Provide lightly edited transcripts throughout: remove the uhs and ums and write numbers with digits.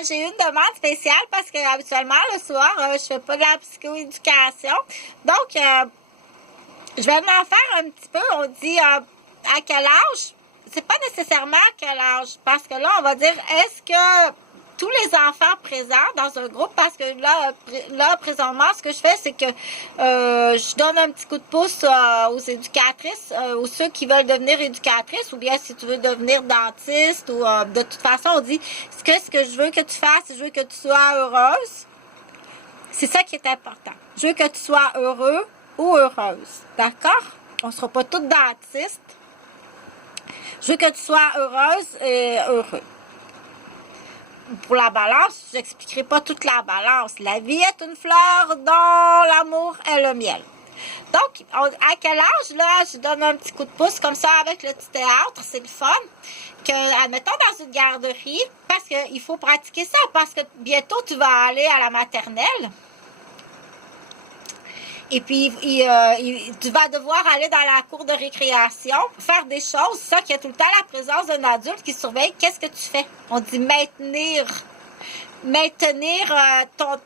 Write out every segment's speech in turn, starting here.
que j'ai une demande spéciale parce que habituellement, le soir, je fais pas de la psychoéducation. Donc, je vais m'en faire un petit peu. On dit à quel âge? C'est pas nécessairement à quel âge. Parce que là, on va dire, est-ce que tous les enfants présents dans un groupe, parce que là présentement, ce que je fais, c'est que je donne un petit coup de pouce aux éducatrices, aux ceux qui veulent devenir éducatrices, ou bien si tu veux devenir dentiste, ou de toute façon, on dit, ce que je veux que tu fasses, je veux que tu sois heureuse. C'est ça qui est important. Je veux que tu sois heureux ou heureuse. D'accord? On ne sera pas tous dentistes. Je veux que tu sois heureuse et heureux. Pour la balance, je n'expliquerai pas toute la balance. La vie est une fleur dont l'amour est le miel. Donc, à quel âge, là, je donne un petit coup de pouce comme ça avec le petit théâtre, c'est le fun. Que, admettons, dans une garderie, parce qu'il faut pratiquer ça, parce que bientôt, tu vas aller à la maternelle. Et puis, tu vas devoir aller dans la cour de récréation, faire des choses, ça qu'il y a tout le temps la présence d'un adulte qui surveille. Qu'est-ce que tu fais? On dit maintenir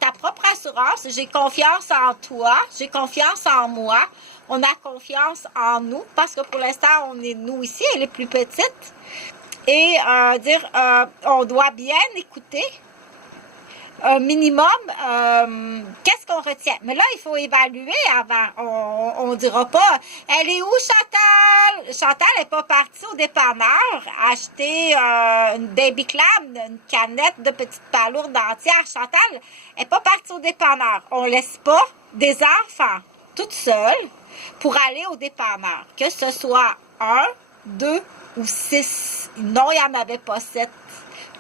ta propre assurance. J'ai confiance en toi, j'ai confiance en moi. On a confiance en nous parce que pour l'instant, on est nous ici, elle est plus petite. Et on doit bien écouter. Un minimum, qu'est-ce qu'on retient? Mais là, il faut évaluer avant. On ne dira pas, elle est où Chantal? Chantal n'est pas partie au dépanneur acheter une baby clam, une canette de petites palourdes entières. Chantal n'est pas partie au dépanneur. On ne laisse pas des enfants toutes seules pour aller au dépanneur. Que ce soit 1, 2 ou 6. Non, il n'y en avait pas 7.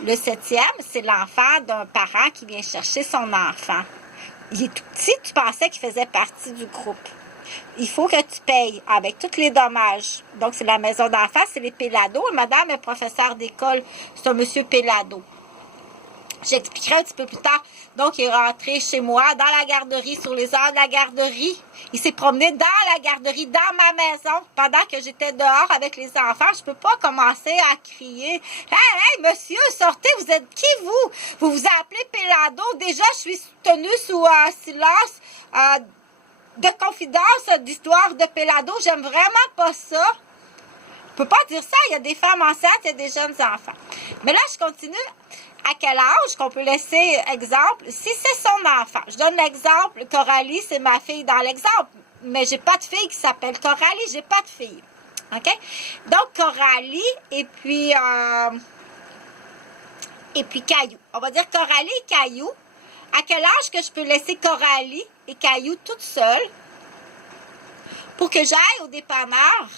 Le 7e, c'est l'enfant d'un parent qui vient chercher son enfant. Il est tout petit, tu pensais qu'il faisait partie du groupe. Il faut que tu payes avec tous les dommages. Donc, c'est la maison d'enfants, c'est les Pellado. Madame est professeure d'école, c'est un monsieur Pellado. J'expliquerai un petit peu plus tard. Donc, il est rentré chez moi, dans la garderie, sur les heures de la garderie. Il s'est promené dans la garderie, dans ma maison, pendant que j'étais dehors avec les enfants. Je peux pas commencer à crier. « Hey, monsieur, sortez, vous êtes qui, vous? Vous vous appelez Pellado. Déjà, je suis tenue sous silence de confidence d'histoire de Pellado. J'aime vraiment pas ça. » Je peux pas dire ça. Il y a des femmes enceintes, il y a des jeunes enfants. Mais là, je continue. À quel âge qu'on peut laisser exemple? Si c'est son enfant. Je donne l'exemple. Coralie, c'est ma fille dans l'exemple. Mais j'ai pas de fille qui s'appelle Coralie. J'ai pas de fille. OK? Donc, Coralie et puis Caillou. On va dire Coralie et Caillou. À quel âge que je peux laisser Coralie et Caillou toutes seules pour que j'aille au dépanneur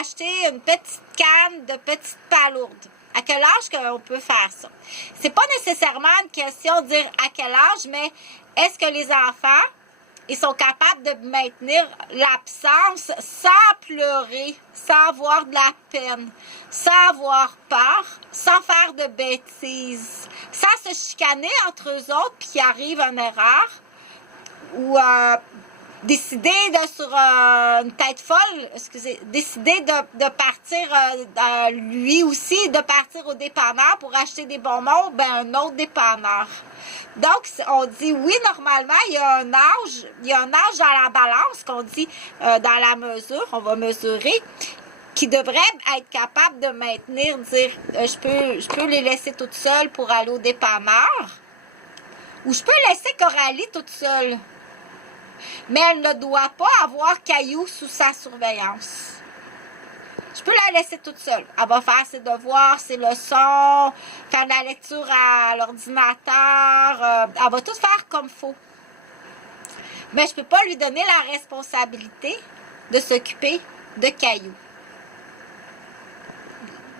acheter une petite canne de petites palourdes? À quel âge qu'on peut faire ça? C'est pas nécessairement une question de dire à quel âge, mais est-ce que les enfants, ils sont capables de maintenir l'absence sans pleurer, sans avoir de la peine, sans avoir peur, sans faire de bêtises, sans se chicaner entre eux autres, puis qu'il arrive une erreur, ou décider sur une tête folle, décider de partir, lui aussi, de partir au dépanneur pour acheter des bonbons, un autre dépanneur. Donc, on dit, oui, normalement, il y a un âge dans la balance qu'on dit dans la mesure, on va mesurer, qui devrait être capable de maintenir, dire, je peux les laisser toutes seules pour aller au dépanneur, ou je peux laisser Coralie toute seule. Mais elle ne doit pas avoir Caillou sous sa surveillance. Je peux la laisser toute seule. Elle va faire ses devoirs, ses leçons, faire de la lecture à l'ordinateur. Elle va tout faire comme il faut. Mais je ne peux pas lui donner la responsabilité de s'occuper de Caillou.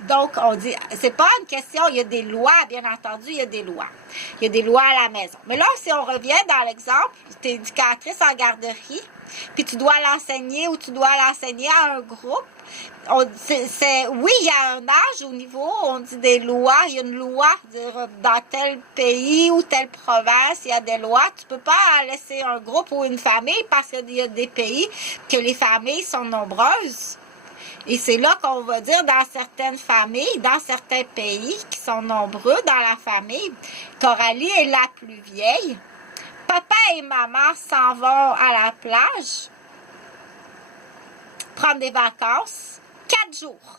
Donc, on dit, c'est pas une question, il y a des lois, bien entendu, il y a des lois. Il y a des lois à la maison. Mais là, si on revient dans l'exemple, tu es éducatrice en garderie, puis tu dois l'enseigner ou tu dois l'enseigner à un groupe. Oui, il y a un âge au niveau, on dit des lois, il y a une loi, dans tel pays ou telle province, il y a des lois. Tu peux pas laisser un groupe ou une famille parce qu'il y a des pays que les familles sont nombreuses. Et c'est là qu'on va dire dans certaines familles, dans certains pays qui sont nombreux dans la famille, Coralie est la plus vieille. Papa et maman s'en vont à la plage prendre des vacances 4 jours.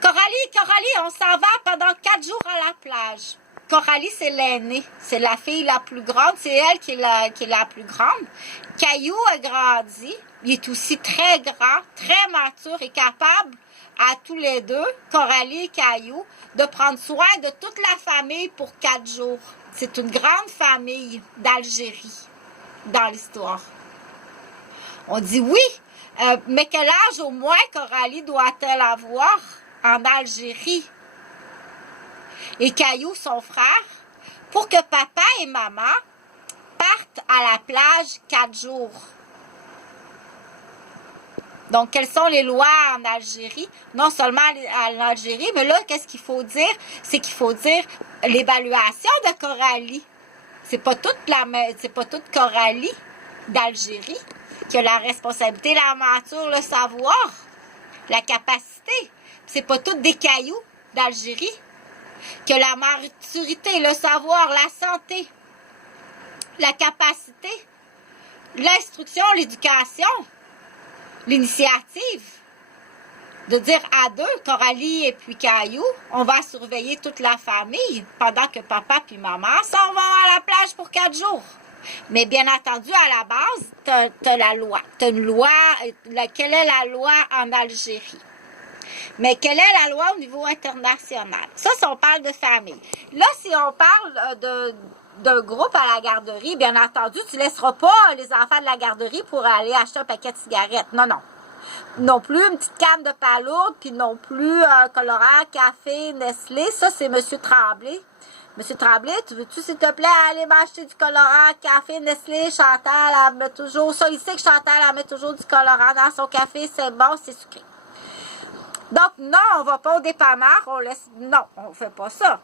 Coralie, on s'en va pendant 4 jours à la plage. Coralie, c'est l'aînée. C'est la fille la plus grande. C'est elle qui est la plus grande. Caillou a grandi. Il est aussi très grand, très mature et capable à tous les deux, Coralie et Caillou, de prendre soin de toute la famille pour 4 jours. C'est une grande famille d'Algérie dans l'histoire. On dit oui, mais quel âge au moins Coralie doit-elle avoir en Algérie? Et Caillou, son frère, pour que papa et maman partent à la plage 4 jours. Donc, quelles sont les lois en Algérie? Non seulement en Algérie, mais là, qu'est-ce qu'il faut dire? C'est qu'il faut dire l'évaluation de Coralie. C'est pas toute Coralie d'Algérie qui a la responsabilité, la mature, le savoir, la capacité. C'est pas toutes des Cailloux d'Algérie qui a la maturité, le savoir, la santé, la capacité, l'instruction, l'éducation, l'initiative de dire à deux, Coralie et puis Caillou, on va surveiller toute la famille pendant que papa puis maman s'en vont à la plage pour 4 jours. Mais bien entendu, à la base, t'as la loi. T'as une loi. Quelle est la loi en Algérie? Mais quelle est la loi au niveau international? Ça, si on parle de famille. Là, si on parle d'un groupe à la garderie, bien entendu, tu ne laisseras pas les enfants de la garderie pour aller acheter un paquet de cigarettes. Non, non. Non plus une petite canne de palourde, puis non plus colorant, café, Nestlé. Ça, c'est M. Tremblay. M. Tremblay, tu veux-tu, s'il te plaît, aller m'acheter du colorant, café, Nestlé? Chantal, elle met toujours ça. Il sait que Chantal, elle met toujours du colorant dans son café. C'est bon, c'est sucré. Donc, non, on ne va pas au dépanneur. Non, on ne fait pas ça.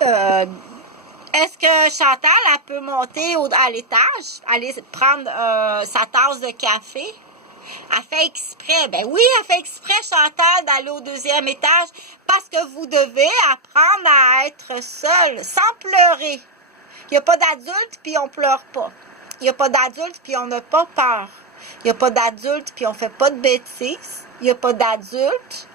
Est-ce que Chantal, elle peut monter à l'étage, aller prendre sa tasse de café? Elle fait exprès. Ben oui, elle fait exprès, Chantal, d'aller au 2e étage parce que vous devez apprendre à être seule, sans pleurer. Il n'y a pas d'adulte, puis on ne pleure pas. Il n'y a pas d'adulte, puis on n'a pas peur. Il n'y a pas d'adulte, puis on ne fait pas de bêtises. Il n'y a pas d'adulte,